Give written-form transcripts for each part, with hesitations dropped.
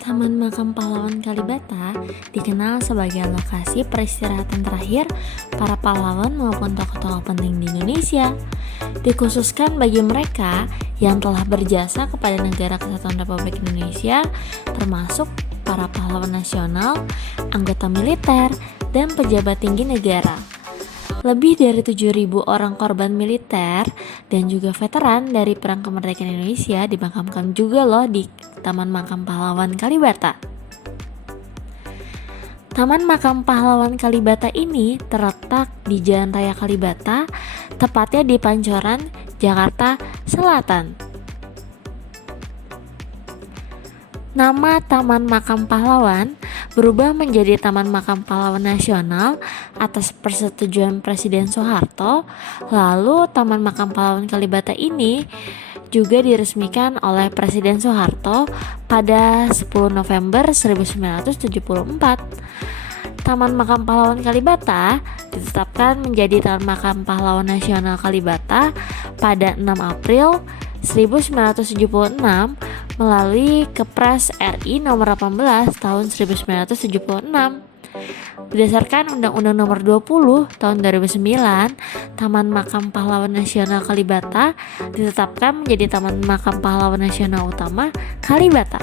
Taman Makam Pahlawan Kalibata dikenal sebagai lokasi peristirahatan terakhir para pahlawan maupun tokoh-tokoh penting di Indonesia. Dikhususkan bagi mereka yang telah berjasa kepada Negara Kesatuan Republik Indonesia, termasuk para pahlawan nasional, anggota militer, dan pejabat tinggi negara. Lebih dari 7.000 orang korban militer dan juga veteran dari Perang Kemerdekaan Indonesia dimakamkan juga loh di Taman Makam Pahlawan Kalibata. Taman Makam Pahlawan Kalibata ini terletak di Jalan Raya Kalibata, tepatnya di Pancoran, Jakarta Selatan. Nama Taman Makam Pahlawan berubah menjadi Taman Makam Pahlawan Nasional atas persetujuan Presiden Soeharto. Lalu Taman Makam Pahlawan Kalibata ini juga diresmikan oleh Presiden Soeharto pada 10 November 1974. Taman Makam Pahlawan Kalibata ditetapkan menjadi Taman Makam Pahlawan Nasional Kalibata pada 6 April 1976 melalui Kepres RI nomor 18 tahun 1976. Berdasarkan Undang-Undang nomor 20 tahun 2009, Taman Makam Pahlawan Nasional Kalibata ditetapkan menjadi Taman Makam Pahlawan Nasional Utama Kalibata.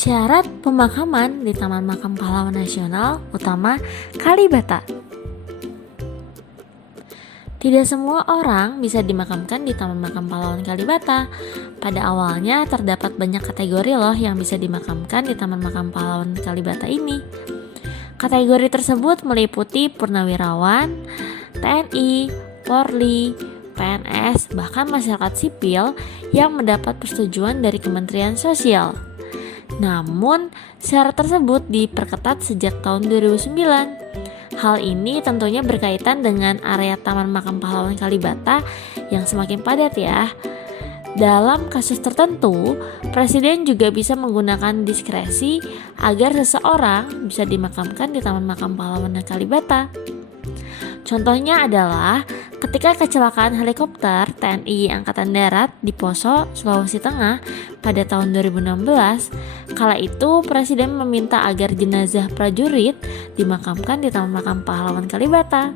Syarat pemakaman di Taman Makam Pahlawan Nasional Utama Kalibata. Tidak semua orang bisa dimakamkan di Taman Makam Pahlawan Kalibata. Pada awalnya terdapat banyak kategori loh yang bisa dimakamkan di Taman Makam Pahlawan Kalibata ini. Kategori tersebut meliputi purnawirawan, TNI, Polri, PNS, bahkan masyarakat sipil yang mendapat persetujuan dari Kementerian Sosial. Namun, syarat tersebut diperketat sejak tahun 2009. Hal ini tentunya berkaitan dengan area Taman Makam Pahlawan Kalibata yang semakin padat ya. Dalam kasus tertentu, Presiden juga bisa menggunakan diskresi agar seseorang bisa dimakamkan di Taman Makam Pahlawan Kalibata. Contohnya adalah ketika kecelakaan helikopter TNI Angkatan Darat di Poso, Sulawesi Tengah pada tahun 2016, kala itu Presiden meminta agar jenazah prajurit dimakamkan di Taman Makam Pahlawan Kalibata.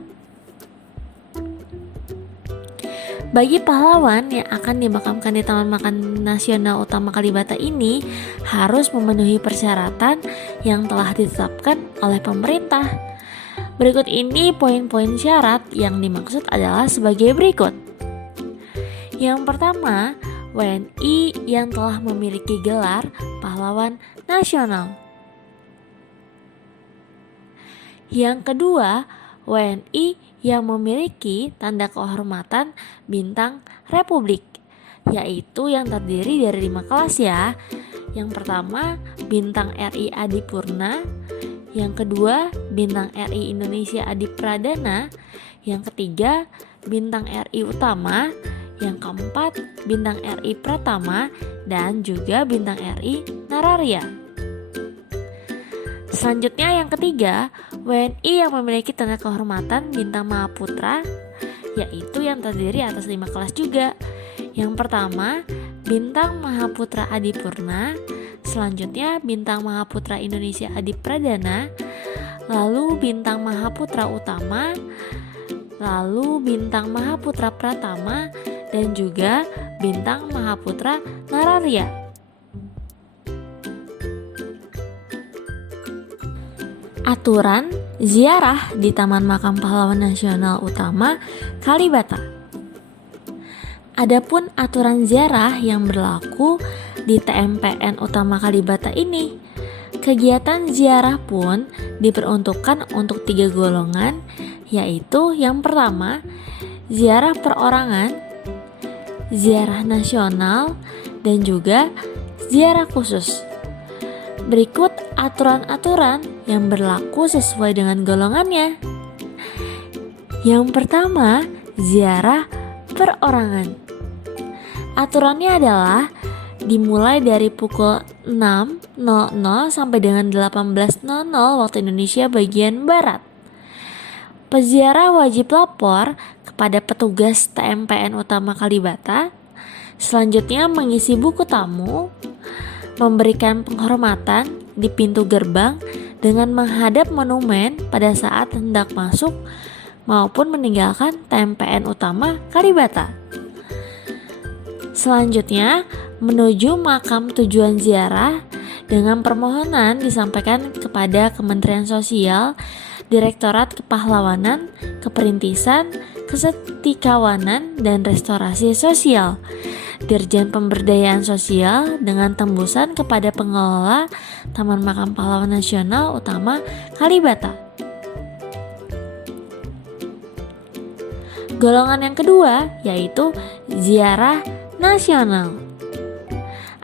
Bagi pahlawan yang akan dimakamkan di Taman Makam Nasional Utama Kalibata ini harus memenuhi persyaratan yang telah ditetapkan oleh pemerintah. Berikut ini poin-poin syarat yang dimaksud adalah sebagai berikut. Yang pertama, WNI yang telah memiliki gelar pahlawan nasional. Yang kedua, WNI yang memiliki tanda kehormatan Bintang Republik. yaitu yang terdiri dari 5 kelas ya. Yang pertama, Bintang RI Adipurna. Yang kedua, Bintang RI Indonesia Adi Pradana. Yang ketiga, Bintang RI Utama. Yang keempat, Bintang RI Pratama. Dan juga Bintang RI Nararya. Selanjutnya yang ketiga, WNI yang memiliki tanda kehormatan Bintang Mahaputra, yaitu yang terdiri atas 5 kelas juga. Yang pertama, Bintang Mahaputra Adipurna. Selanjutnya Bintang Mahaputra Indonesia Adi Pradana. Lalu Bintang Mahaputra Utama. Lalu Bintang Mahaputra Pratama. Dan juga Bintang Mahaputra Nararya. Aturan ziarah di Taman Makam Pahlawan Nasional Utama Kalibata. Adapun aturan ziarah yang berlaku di TMPN Utama Kalibata ini, kegiatan ziarah pun diperuntukkan untuk 3 golongan, yaitu yang pertama, ziarah perorangan, ziarah nasional, dan juga ziarah khusus. Berikut aturan-aturan yang berlaku sesuai dengan golongannya. Yang pertama, ziarah perorangan. Aturannya adalah dimulai dari pukul 6.00 sampai dengan 18.00 waktu Indonesia bagian Barat. Peziarah wajib lapor kepada petugas TMPN Utama Kalibata. Selanjutnya mengisi buku tamu, memberikan penghormatan di pintu gerbang dengan menghadap monumen pada saat hendak masuk maupun meninggalkan TMPN Utama Kalibata. Selanjutnya, menuju makam tujuan ziarah dengan permohonan disampaikan kepada Kementerian Sosial, Direktorat Kepahlawanan, Keperintisan, Kesetikawanan, dan Restorasi Sosial, Dirjen Pemberdayaan Sosial dengan tembusan kepada pengelola Taman Makam Pahlawan Nasional Utama Kalibata. Golongan yang kedua yaitu ziarah nasional.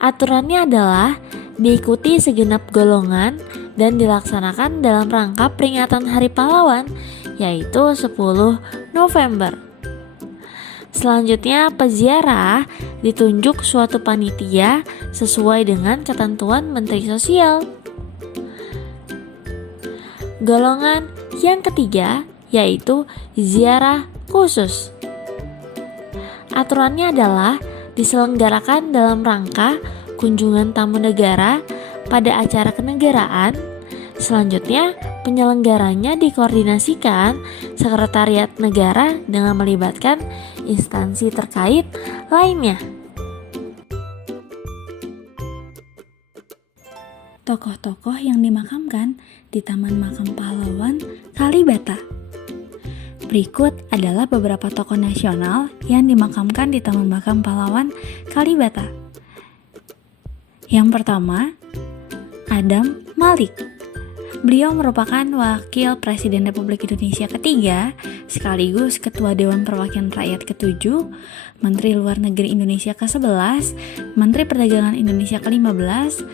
Aturannya adalah diikuti segenap golongan dan dilaksanakan dalam rangka peringatan Hari Pahlawan, yaitu 10 November. Selanjutnya, peziarah ditunjuk suatu panitia sesuai dengan ketentuan Menteri Sosial. Golongan yang ketiga yaitu ziarah khusus. Aturannya adalah diselenggarakan dalam rangka kunjungan tamu negara pada acara kenegaraan. Selanjutnya, penyelenggaranya dikoordinasikan Sekretariat Negara dengan melibatkan instansi terkait lainnya. Tokoh-tokoh yang dimakamkan di Taman Makam Pahlawan Kalibata. Berikut adalah beberapa tokoh nasional yang dimakamkan di Taman Makam Pahlawan Kalibata. Yang pertama, Adam Malik. Beliau merupakan Wakil Presiden Republik Indonesia ketiga, sekaligus Ketua Dewan Perwakilan Rakyat ke-7, Menteri Luar Negeri Indonesia ke-11, Menteri Perdagangan Indonesia ke-15,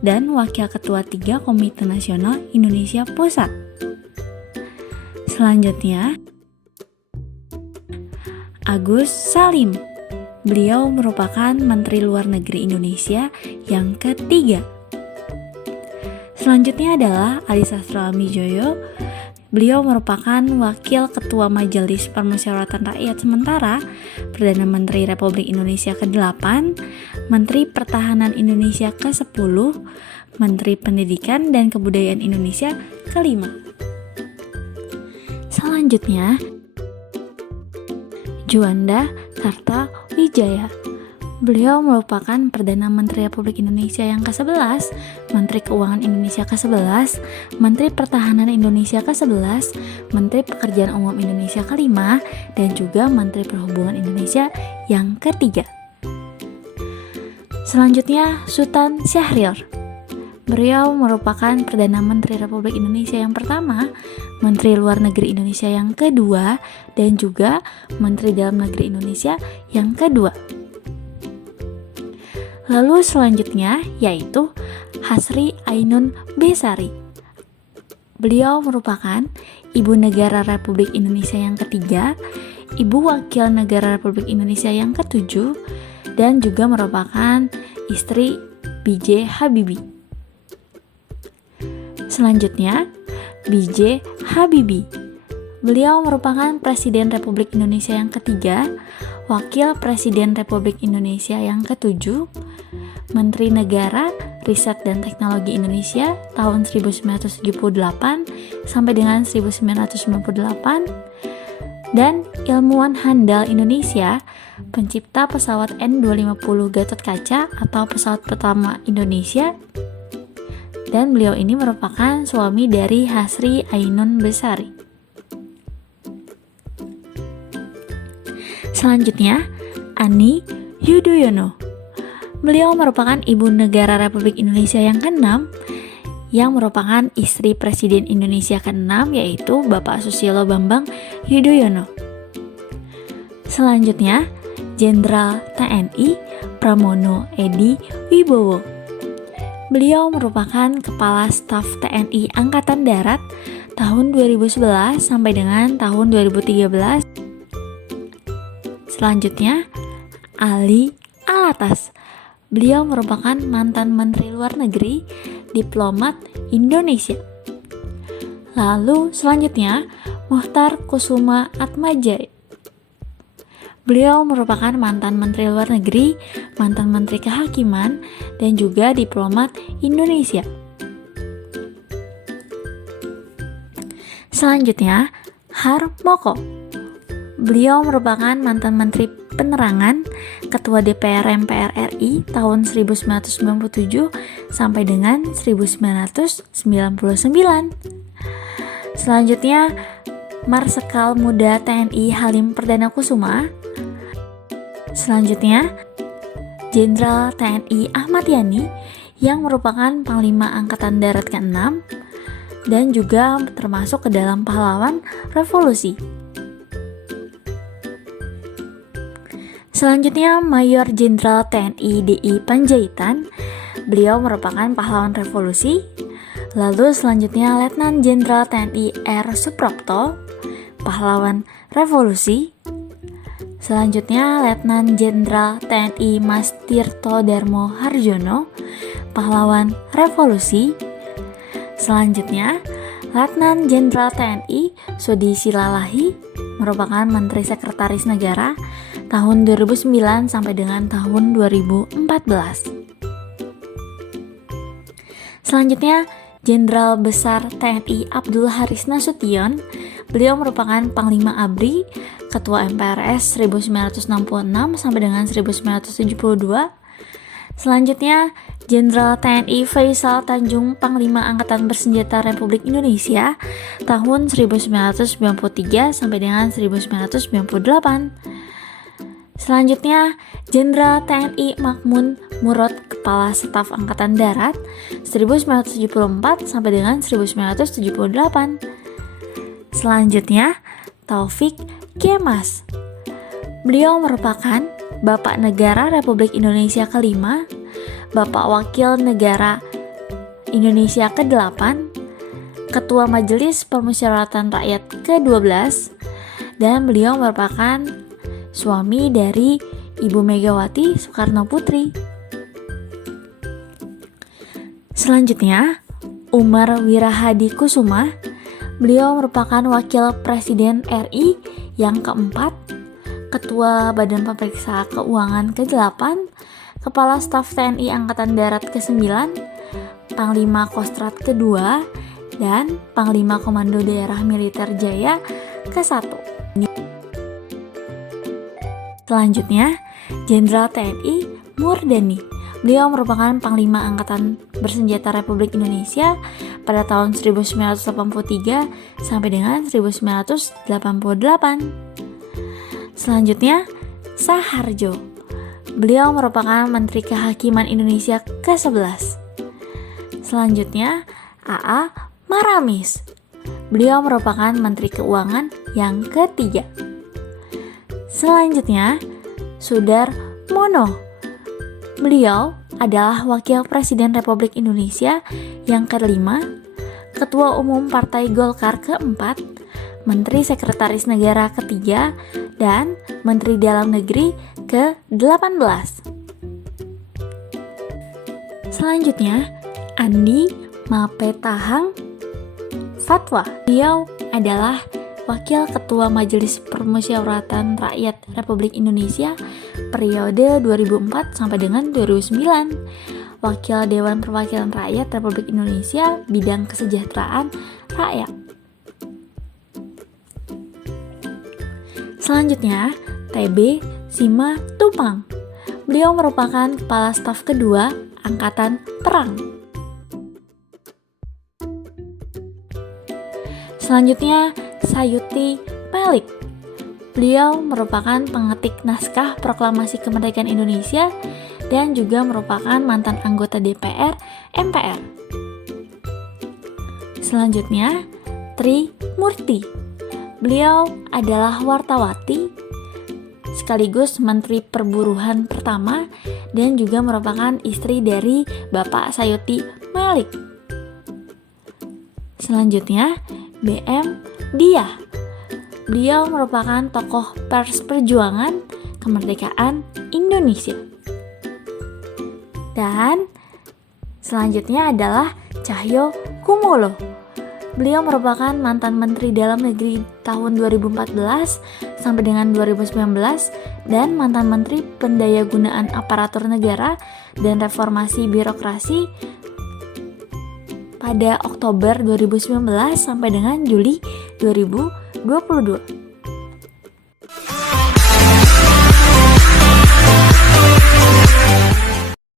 dan Wakil Ketua 3 Komite Nasional Indonesia Pusat. Selanjutnya, Agus Salim. Beliau merupakan Menteri Luar Negeri Indonesia yang ketiga. Selanjutnya adalah Adi Sastroamidjojo. Beliau merupakan Wakil Ketua Majelis Permusyawaratan Rakyat Sementara, Perdana Menteri Republik Indonesia ke-8, Menteri Pertahanan Indonesia ke-10, Menteri Pendidikan dan Kebudayaan Indonesia ke-5. Selanjutnya, Juanda Kartawijaya. Beliau merupakan Perdana Menteri Republik Indonesia yang ke-11, Menteri Keuangan Indonesia ke-11, Menteri Pertahanan Indonesia ke-11, Menteri Pekerjaan Umum Indonesia ke-5, dan juga Menteri Perhubungan Indonesia yang ketiga. Selanjutnya, Sultan Syahrir. Beliau merupakan Perdana Menteri Republik Indonesia yang pertama, Menteri Luar Negeri Indonesia yang kedua, dan juga Menteri Dalam Negeri Indonesia yang kedua. Lalu selanjutnya yaitu Hasri Ainun Besari. Beliau merupakan Ibu Negara Republik Indonesia yang ketiga, Ibu Wakil Negara Republik Indonesia yang ketujuh, dan juga merupakan istri B.J. Habibie. Selanjutnya, B.J. Habibie. Beliau merupakan Presiden Republik Indonesia yang ketiga, Wakil Presiden Republik Indonesia yang ketujuh, Menteri Negara Riset dan Teknologi Indonesia tahun 1978 sampai dengan 1998, dan ilmuwan handal Indonesia, pencipta pesawat N250 Gatot Kaca atau pesawat pertama Indonesia. Dan beliau ini merupakan suami dari Hasri Ainun Besari. Selanjutnya, Ani Yudhoyono. Beliau merupakan Ibu Negara Republik Indonesia yang ke-6, yang merupakan istri Presiden Indonesia ke-6, yaitu Bapak Susilo Bambang Yudhoyono. Selanjutnya, Jenderal TNI Pramono Edy Wibowo. Beliau merupakan Kepala Staf TNI Angkatan Darat tahun 2011 sampai dengan tahun 2013. Selanjutnya, Ali Alatas. Beliau merupakan mantan Menteri Luar Negeri, diplomat Indonesia. Lalu selanjutnya, Muchtar Kusuma Atmaja. Beliau merupakan mantan Menteri Luar Negeri, mantan Menteri Kehakiman, dan juga diplomat Indonesia. Selanjutnya, Harmoko. Beliau merupakan mantan Menteri Penerangan, Ketua DPR MPR RI tahun 1997 sampai dengan 1999. Selanjutnya, Marsikal Muda TNI Halim Perdana Kusuma. Selanjutnya, Jenderal TNI Ahmad Yani yang merupakan Panglima Angkatan Darat ke-6 dan juga termasuk ke dalam pahlawan revolusi. Selanjutnya, Mayor Jenderal TNI DI Panjaitan. Beliau merupakan pahlawan revolusi. Lalu selanjutnya, Letnan Jenderal TNI R. Suprapto, pahlawan revolusi. Selanjutnya, Letnan Jenderal TNI Mas Tirto Darmo Harjono, pahlawan revolusi. Selanjutnya, Letnan Jenderal TNI Sudi Silalahi, merupakan Menteri Sekretaris Negara tahun 2009 sampai dengan tahun 2014. Selanjutnya, Jenderal Besar TNI Abdul Haris Nasution. Beliau merupakan Panglima ABRI, Ketua MPRS 1966 sampai dengan 1972. Selanjutnya, Jenderal TNI Faisal Tanjung, Panglima Angkatan Bersenjata Republik Indonesia tahun 1993 sampai dengan 1998. Selanjutnya, Jenderal TNI Makmun Murad, Kepala Staf Angkatan Darat 1974 sampai dengan 1978. Selanjutnya, Taufik Kemas. Beliau merupakan Bapak Negara Republik Indonesia ke-5, Bapak Wakil Negara Indonesia ke-8, Ketua Majelis Permusyawaratan Rakyat ke-12, dan beliau merupakan suami dari Ibu Megawati Soekarno Putri. Selanjutnya, Umar Wirahadi Kusuma. Beliau merupakan Wakil Presiden RI yang keempat, Ketua Badan Pemeriksa Keuangan ke-8, Kepala Staf TNI Angkatan Darat ke-9, Panglima Kostrat ke-2, dan Panglima Komando Daerah Militer Jaya ke-1. Selanjutnya, Jenderal TNI Murdani. Beliau merupakan Panglima Angkatan Bersenjata Republik Indonesia pada tahun 1983 sampai dengan 1988. Selanjutnya, Saharjo. Beliau merupakan Menteri Kehakiman Indonesia ke-11. Selanjutnya, A.A. Maramis. Beliau merupakan Menteri Keuangan yang ketiga. Selanjutnya, Sudar Mono. Beliau adalah Wakil Presiden Republik Indonesia yang kelima, Ketua Umum Partai Golkar keempat, Menteri Sekretaris Negara ketiga, dan Menteri Dalam Negeri ke-18. Selanjutnya, Andi Mapetahang Fatwa. Beliau adalah Wakil Ketua Majelis Permusyawaratan Rakyat Republik Indonesia periode 2004 sampai dengan 2009. Wakil Dewan Perwakilan Rakyat Republik Indonesia bidang kesejahteraan rakyat. Selanjutnya, TB Simatupang. Beliau merupakan Kepala Staf kedua Angkatan Perang. Selanjutnya, Sayuti Melik. Beliau merupakan pengetik naskah Proklamasi Kemerdekaan Indonesia dan juga merupakan mantan anggota DPR MPR. Selanjutnya, Tri Murti. Beliau adalah wartawati sekaligus Menteri Perburuhan pertama dan juga merupakan istri dari Bapak Sayuti Melik. Selanjutnya, BM Diah. Beliau merupakan tokoh pers perjuangan kemerdekaan Indonesia. Dan selanjutnya adalah Cahyo Kumolo. Beliau merupakan mantan Menteri Dalam Negeri tahun 2014 sampai dengan 2019 dan mantan Menteri Pendayagunaan Aparatur Negara dan Reformasi Birokrasi pada Oktober 2019 sampai dengan Juli 2022.